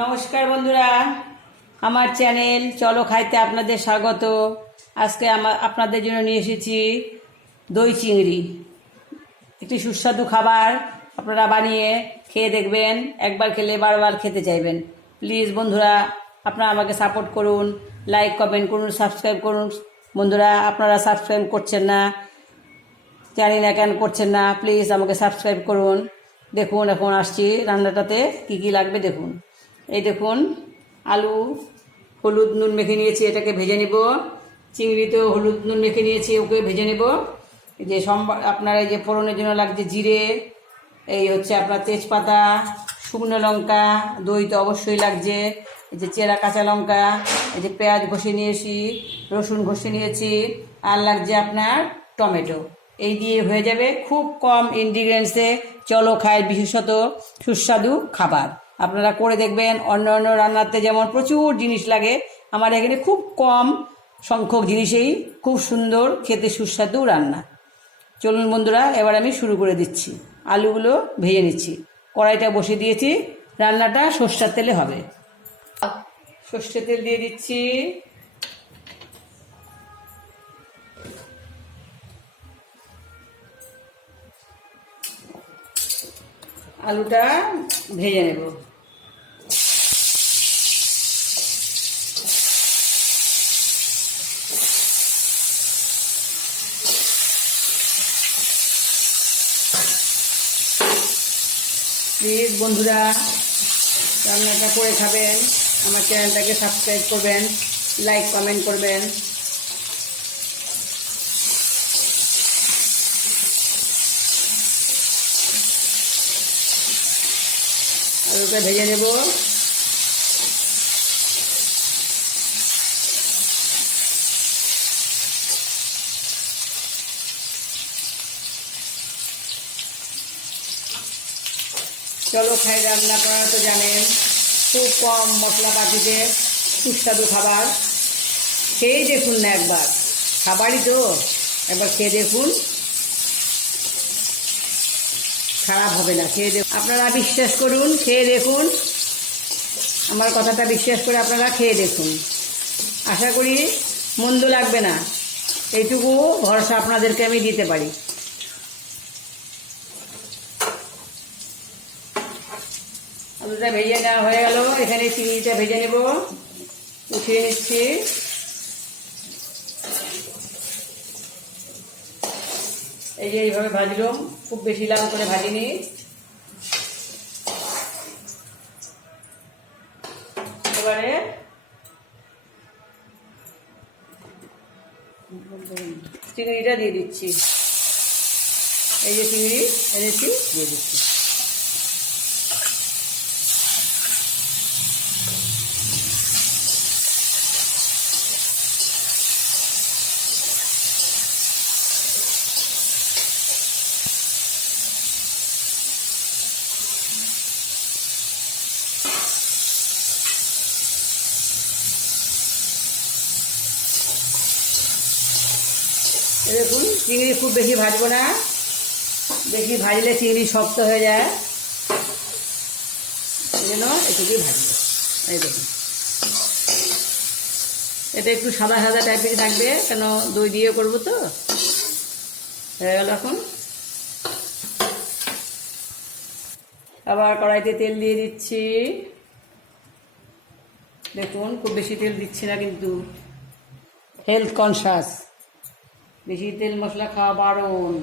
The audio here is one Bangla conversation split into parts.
নমস্কার বন্ধুরা, আমার চ্যানেল চলো খাইতে আপনাদের স্বাগত। আজকে আমার আপনাদের জন্য নিয়ে এসেছি দই চিংড়ি। একটি সুস্বাদু খাবার আপনারা বানিয়ে খেয়ে দেখবেন, একবার খেলে বারবার খেতে চাইবেন। প্লিজ বন্ধুরা, আপনারা আমাকে সাপোর্ট করুন, লাইক, কমেন্ট করুন, সাবস্ক্রাইব করুন। বন্ধুরা, আপনারা সাবস্ক্রাইব করছেন না, জানি না কেন করছেন না, প্লিজ আমাকে সাবস্ক্রাইব করুন। দেখুন, এখন আসছি রান্নাটাতে, কি কি লাগবে দেখুন। এই দেখুন, আলু, হলুদ, নুন মেখে নিয়েছি, এটাকে ভেজে নেব। চিংড়িতেও হলুদ, নুন মেখে নিয়েছি, ওকে ভেজে নেব। এই যে সম্বা আপনার এই যে ফোড়নের জন্য লাগছে জিরে, এই হচ্ছে আপনার তেজপাতা, শুকনো লঙ্কা, দই তো অবশ্যই লাগছে। এই যে চেরা কাঁচা লঙ্কা, এই যে পেঁয়াজ ঘষে নিয়েছি, রসুন ঘষে নিয়েছি, আর লাগছে আপনার টমেটো। এই দিয়ে হয়ে যাবে খুব কম ইনগ্রিডিয়েন্টসে চলো খায় বিশেষত সুস্বাদু খাবার। আপনারা করে দেখবেন, অন্য অন্য রান্নাতে যেমন প্রচুর জিনিস লাগে, আমার এখানে খুব কম সংখ্যক জিনিসেই খুব সুন্দর খেতে সুস্বাদু রান্না। চলুন বন্ধুরা, এবার আমি শুরু করে দিচ্ছি। আলুগুলো ভেজে নিচ্ছি। কড়াইটা বসিয়ে দিয়েছি, রান্নাটা সর্ষার তেলে হবে। সর্ষে তেল দিয়ে দিচ্ছি। আলুটা ভেজে নেব। প্লিজ বন্ধুরা, রান্নাটা করে খাবেন। আমার চ্যানেলটাকে সাবস্ক্রাইব করবেন লাইক কমেন্ট করবেন। আলুটা ভেজে নেব। চলো খাই রান্না করা তো জানেন, খুব কম মশলা মশলাপাতিতে সুস্বাদু খাবার। খেয়েই দেখুন না একবার। খাবারই তো, একবার খেয়ে দেখুন। খারাপ হবে না। খেয়ে দেখুন আপনারা বিশ্বাস করুন, খেয়ে দেখুন। আমার কথাটা বিশ্বাস করে আপনারা খেয়ে দেখুন। আশা করি মন্দ লাগবে না। এইটুকু ভরসা আপনাদেরকে আমি দিতে পারি। আলুটা ভেজে নেওয়া হয়ে গেল। এখানে চিংড়িটা ভেজে নেব। উঠিয়ে নিচ্ছি। এই যে এইভাবে ভাজলাম, খুব বেশি লাল করে ভাজিনি। এবারে চিংড়িটা দিয়ে দিচ্ছি। এই যে চিংড়ি এনেছি, দিয়ে দিচ্ছি। দেখুন, চিংড়ি খুব বেশি ভাজবো না। বেশি ভাজলে চিংড়ি শক্ত হয়ে যায়। এই জন্য এটুকুই ভাজবো। এই দেখুন। এটা একটু সাদা সাদা টাইপের থাকবে, কেন দই দিয়ে করব তো? হয়ে গেল এখন। আবার কড়াইতে তেল দিয়ে দিচ্ছি। দেখুন, খুব বেশি তেল দিচ্ছি না কিন্তু। হেলথ কনসাস বেশি তেল মশলা খাওয়া বারণ।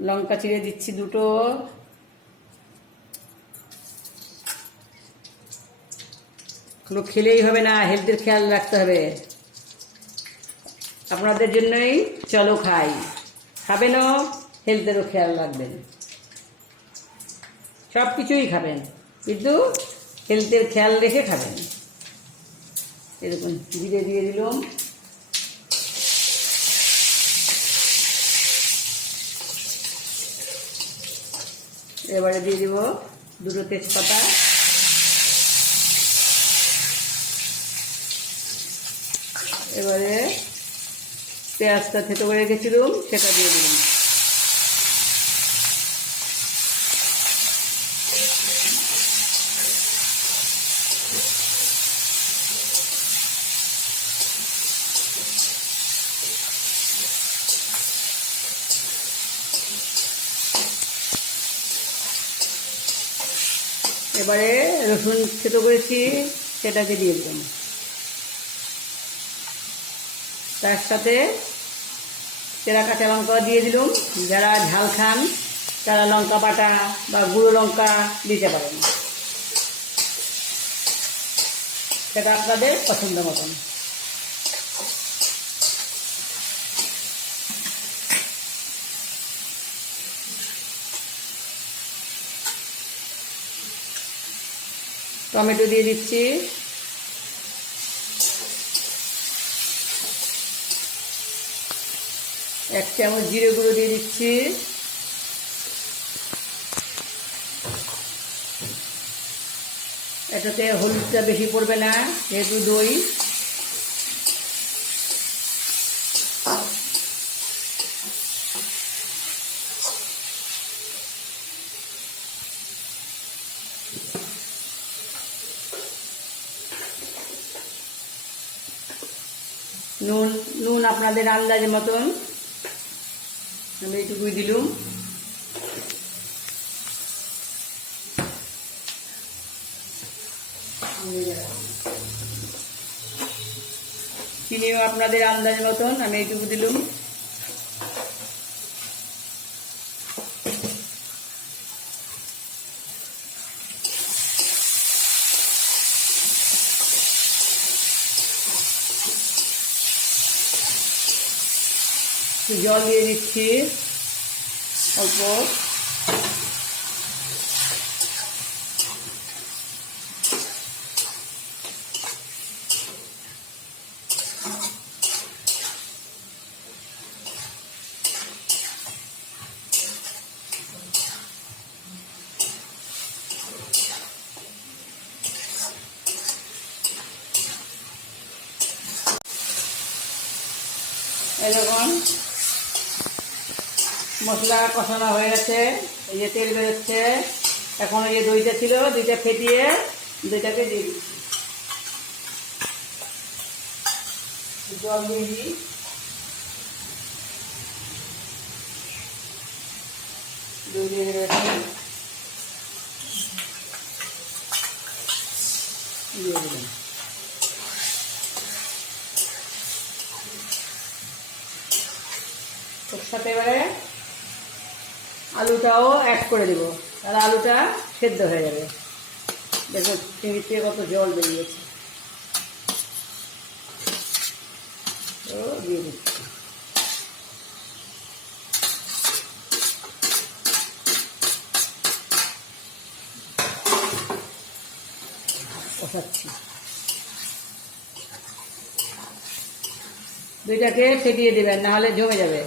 লঙ্কা চিড়ে দিচ্ছি দুটো। লোক খেলেই হবে না হেলথের খেয়াল রাখতে হবে। আপনাদের জন্যই চলো খাই। খাবেনও হেলথেরও খেয়াল রাখবেন। সব কিছুই খাবেন। কিন্তু হেলথের খেয়াল রেখে খাবেন। এরকম জিরে দিয়ে দিলাম। এবারে দিয়ে দিব দুটো তেজপাতা। এবারে পেঁয়াজটা থেতো করে রেখেছিলাম সেটা দিয়ে দিলাম। এবারে রসুন থেতো করেছি, সেটাকে দিয়ে দিলাম তার সাথে চেরা কাঁচা লঙ্কা দিয়ে দিলুম। যারা ঝাল খান, তারা লঙ্কা বাটা বা গুঁড়ো লঙ্কা দিতে পারেন। সেটা আপনাদের পছন্দ মতন। টমেটো দিয়ে দিচ্ছি। এক চামচ জিরে গুঁড়ো দিয়ে দিচ্ছি। এটাতে হলুদটা বেশি পড়বে না, যেহেতু দই। নুন নুন আপনাদের আন্দাজের মতন। আমি এইটুকুই দিলুম। চিনিও আপনাদের আন্দাজ মতন, আমি এইটুকু দিলুম। জল দিয়ে দিচ্ছি। অল্প। এরকম মশলা কষানো হয়ে গেছে। এই যে তেল বেরোচ্ছে। এখন এই যে দইটা ছিল, দুইটা ফেটিয়ে দইটাকে দিয়ে দিচ্ছি। জল দিয়ে দিই। দই সাথে এবারে আলুটাও অ্যাড করে দেবো। তাহলে আলুটা সেদ্ধ হয়ে যাবে। দেখো চিংড়ি থেকে কত জল বেরিয়েছে। দুইটাকে ফেটিয়ে দেবেন, নাহলে জমে যাবে।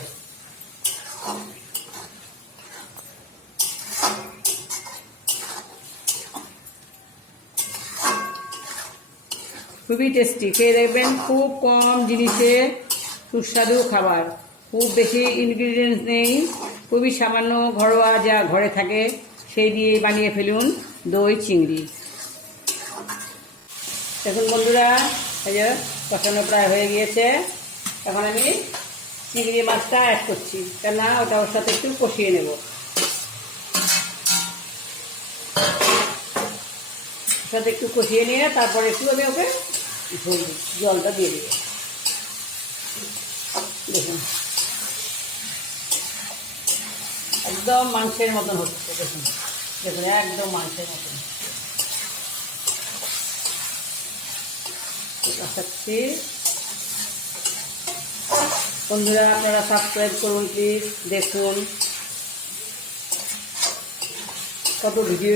খুবই টেস্টি খেয়ে দেখবেন খুব কম জিনিসে সুস্বাদু খাবার। খুব বেশি ইনগ্রিডিয়েন্টস নেই, খুবই সামান্য ঘরোয়া যা ঘরে থাকে, সেই দিয়ে বানিয়ে ফেলুন দই, চিংড়ি। দেখুন বন্ধুরা, এই যে কষানো প্রায় হয়ে গিয়েছে। এখন আমি চিংড়ি মাছটা অ্যাড করছি, কেননা ওটা ওর সাথে একটু কষিয়ে নেব। সাথে একটু কষিয়ে নিয়ে তারপরে একটু আমি ওকে জলটা দিয়ে দেবো। দেখুন। একদম মাংসের মতন হচ্ছে, দেখুন। দেখুন, একদম মাংসের মতন। কষাচ্ছি বন্ধুরা, আপনারা সাবস্ক্রাইব করুন প্লিজ দেখুন। কত ভিডিও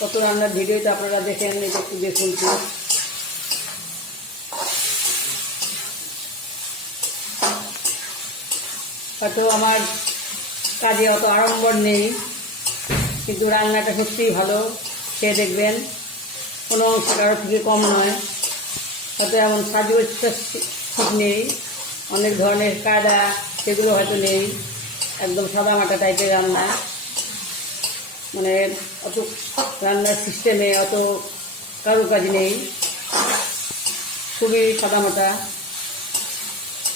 কত রান্নার ভিডিও তো আপনারা দেখেন, এটা একটু দেখুন প্লিজ হয়তো আমার কাজে অত আড়ম্বর নেই, কিন্তু রান্নাটা সত্যিই ভালো, খেয়ে দেখবেন। কোনো অংশ কারও থেকে কম নয়। হয়তো এমন সাজগোজটা ঠিক নেই। অনেক ধরনের কায়দা সেগুলো হয়তো নেই। একদম সাদা মাটা টাইপের রান্না। মানে অত রান্নার সিস্টেমে অত কারুকাজ নেই। খুবই সাদামাটা।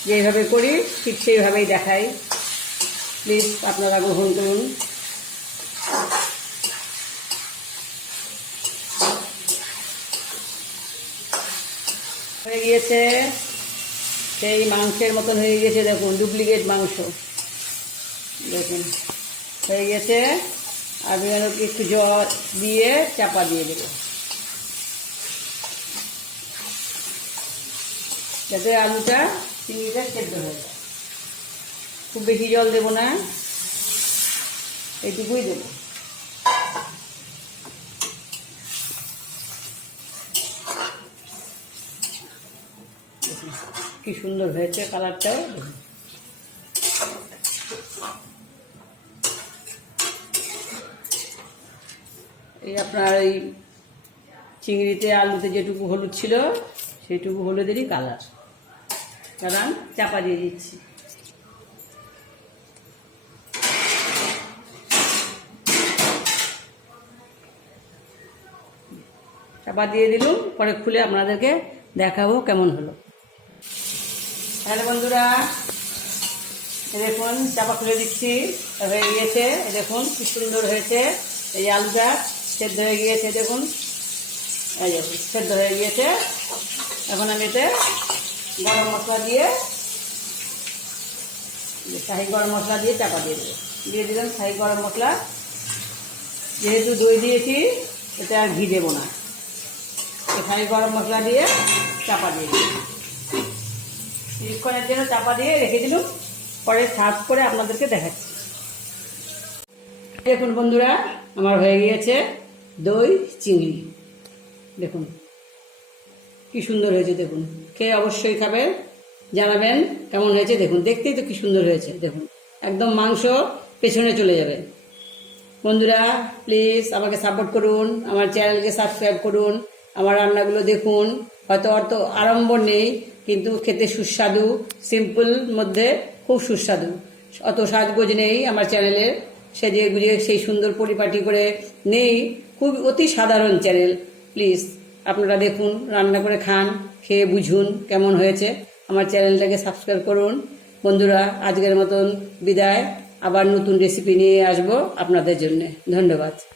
যেভাবে করি, ঠিক সেইভাবেই দেখাই। প্লিজ, আপনারা গ্রহণ করুন। হয়ে গিয়েছে। সেই মাংসের মতন হয়ে গিয়েছে, দেখুন ডুপ্লিকেট মাংস। দেখুন, হয়ে গেছে আমি ওকে একটু জল দিয়ে চাপা দিয়ে দেবো। যাতে আলুটা চিংড়িটা সেদ্ধ হয়ে যায়। খুব বেশি জল দেবো না। এইটুকুই দেবো। কি সুন্দর হয়েছে কালারটাও এই আপনার এই চিংড়িতে, আলুতে যেটুকু হলুদ ছিল, সেটুকু হলুদেরই কালার। কারণ চাপা দিয়ে দিচ্ছি। চাপা দিয়ে দিলুম, পরে খুলে আপনাদেরকে দেখাবো কেমন হলো। তাহলে বন্ধুরা দেখুন, চাপা খুলে দিচ্ছি, হয়ে গিয়েছে দেখুন, কি সুন্দর হয়েছে, এই আলুটা সেদ্ধ হয়ে গিয়েছে, দেখুন। এই সেদ্ধ হয়ে গিয়েছে। এখন আমি এতে গরম মশলা দিয়ে শাহি গরম মশলা দিয়ে চাপা দিয়ে দেবো। দিয়ে দিলাম শাহি গরম মশলা। যেহেতু দই দিয়েছি এটা আর ঘি দেবো না। শাহি গরম মশলা দিয়ে চাপা দিয়ে কিছুক্ষণের জন্য চাপা দিয়ে রেখে দিলাম। পরে সার্ভ করে আপনাদেরকে দেখাচ্ছি। দেখুন বন্ধুরা, আমার হয়ে গিয়েছে দই চিংড়ি। দেখুন, কি সুন্দর হয়েছে দেখুন। খেয়ে অবশ্যই খাবেন, জানাবেন কেমন হয়েছে, দেখুন, দেখতেই তো কি সুন্দর হয়েছে, দেখুন, একদম মাংস পেছনে চলে যাবে। বন্ধুরা প্লিজ আমাকে সাপোর্ট করুন, আমার চ্যানেলকে সাবস্ক্রাইব করুন, আমার রান্নাগুলো দেখুন, হয়তো অত আড়ম্বর নেই, কিন্তু খেতে সুস্বাদু সিম্পল মধ্যে খুব সুস্বাদু। অত সাজগোজ নেই আমার চ্যানেলে সেজে গুজিয়ে সেই সুন্দর পরিপাটি করে নেই খুব অতি সাধারণ চ্যানেল প্লিজ আপনারা দেখুন, রান্না করে খান, খেয়ে বুঝুন কেমন হয়েছে। আমার চ্যানেলটাকে সাবস্ক্রাইব করুন। বন্ধুরা, আজকের মতন বিদায়। আবার নতুন রেসিপি নিয়ে আসব আপনাদের জন্য। ধন্যবাদ।